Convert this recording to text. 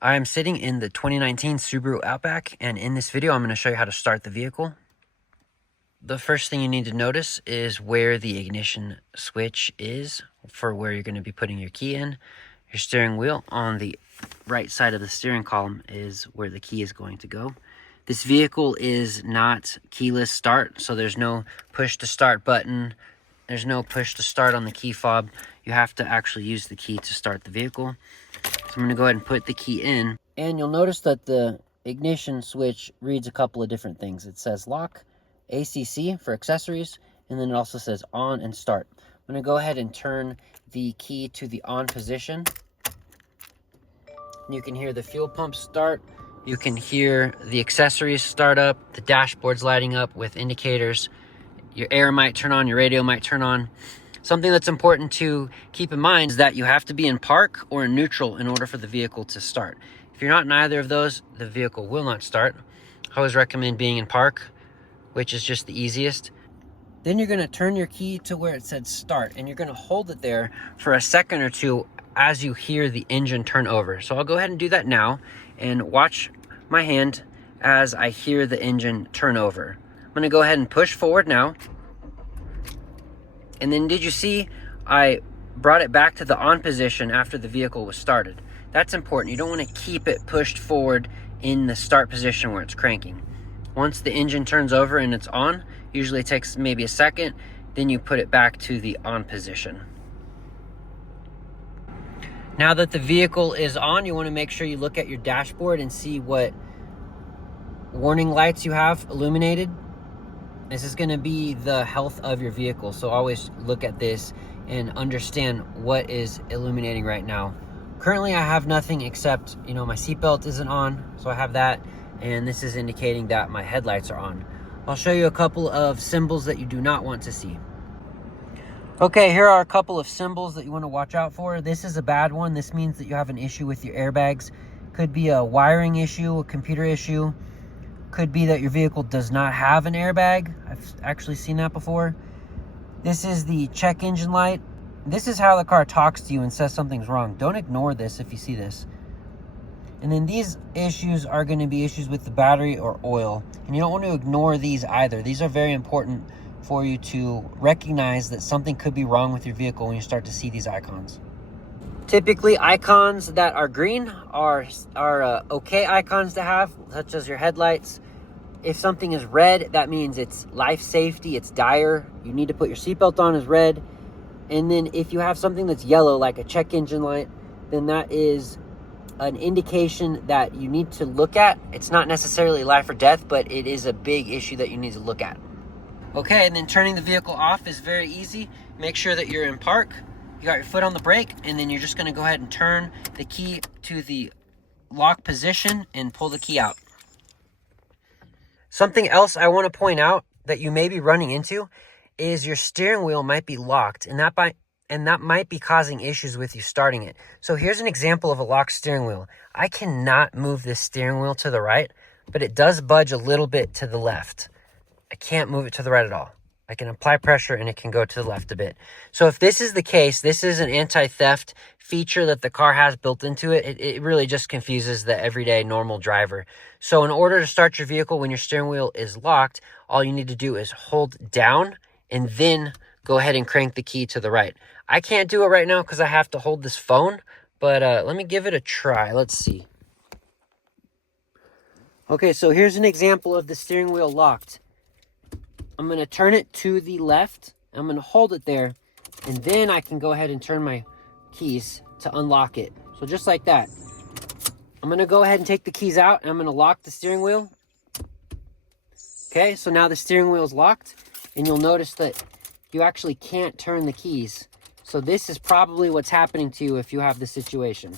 I'm sitting in the 2019 Subaru Outback, and in this video I'm going to show you how to start the vehicle. The first thing you need to notice is where the ignition switch is for where you're going to be putting your key in. Your steering wheel on the right side of the steering column is where the key is going to go. This vehicle is not keyless start, so there's no push to start button. There's no push to start on the key fob. You have to actually use the key to start the vehicle. So I'm going to go ahead and put the key in. And you'll notice that the ignition switch reads a couple of different things. It says lock, ACC for accessories, and then it also says on and start. I'm going to go ahead and turn the key to the on position. You can hear the fuel pump start. You can hear the accessories start up. The dashboard's lighting up with indicators. Your air might turn on, your radio might turn on. Something that's important to keep in mind is that you have to be in park or in neutral in order for the vehicle to start. If you're not in either of those, the vehicle will not start. I always recommend being in park, which is just the easiest. Then you're going to turn your key to where it said start, and you're going to hold it there for a second or two as you hear the engine turn over. So I'll go ahead and do that now, and watch my hand as I hear the engine turn over. I'm going to go ahead and push forward now. And then did you see I brought it back to the on position after the vehicle was started? That's important. You don't want to keep it pushed forward in the start position where it's cranking. Once the engine turns over and it's on, usually it takes maybe a second, then you put it back to the on position. Now that the vehicle is on, you want to make sure you look at your dashboard and see what warning lights you have illuminated. This is going to be the health of your vehicle, so always look at this and understand what is illuminating right now. Currently I have nothing except, my seatbelt isn't on, so I have that, and this is indicating that my headlights are on. I'll show you a couple of symbols that you do not want to see. Okay, here are a couple of symbols that you want to watch out for. This is a bad one. This means that you have an issue with your airbags. Could be a wiring issue, a computer issue. Could be that your vehicle does not have an airbag. I've actually seen that before. This is the check engine light. This is how the car talks to you and says something's wrong. Don't ignore this if you see this. And then these issues are going to be issues with the battery or oil. And you don't want to ignore these either. These are very important for you to recognize that something could be wrong with your vehicle when you start to see these icons. Typically, icons that are green are okay icons to have, such as your headlights. If something is red, that means it's life safety, it's dire. You need to put your seatbelt on as red. And then if you have something that's yellow, like a check engine light, then that is an indication that you need to look at. It's not necessarily life or death, but it is a big issue that you need to look at. Okay, and then turning the vehicle off is very easy. Make sure that you're in park. You got your foot on the brake, and then you're just going to go ahead and turn the key to the lock position and pull the key out. Something else I want to point out that you may be running into is your steering wheel might be locked, and that might be causing issues with you starting it. So here's an example of a locked steering wheel. I cannot move this steering wheel to the right, but it does budge a little bit to the left. I can't move it to the right at all. I can apply pressure and it can go to the left a bit. So if this is the case, this is an anti-theft feature that the car has built into it. It really just confuses the everyday normal driver. So in order to start your vehicle when your steering wheel is locked, all you need to do is hold down and then go ahead and crank the key to the right. I can't do it right now because I have to hold this phone, but let me give it a try. Let's see. Okay, so here's an example of the steering wheel locked. I'm going to turn it to the left. I'm going to hold it there, and then I can go ahead and turn my keys to unlock it. So just like that. I'm going to go ahead and take the keys out, and I'm going to lock the steering wheel. Okay, so now the steering wheel is locked, and you'll notice that you actually can't turn the keys. So this is probably what's happening to you if you have this situation.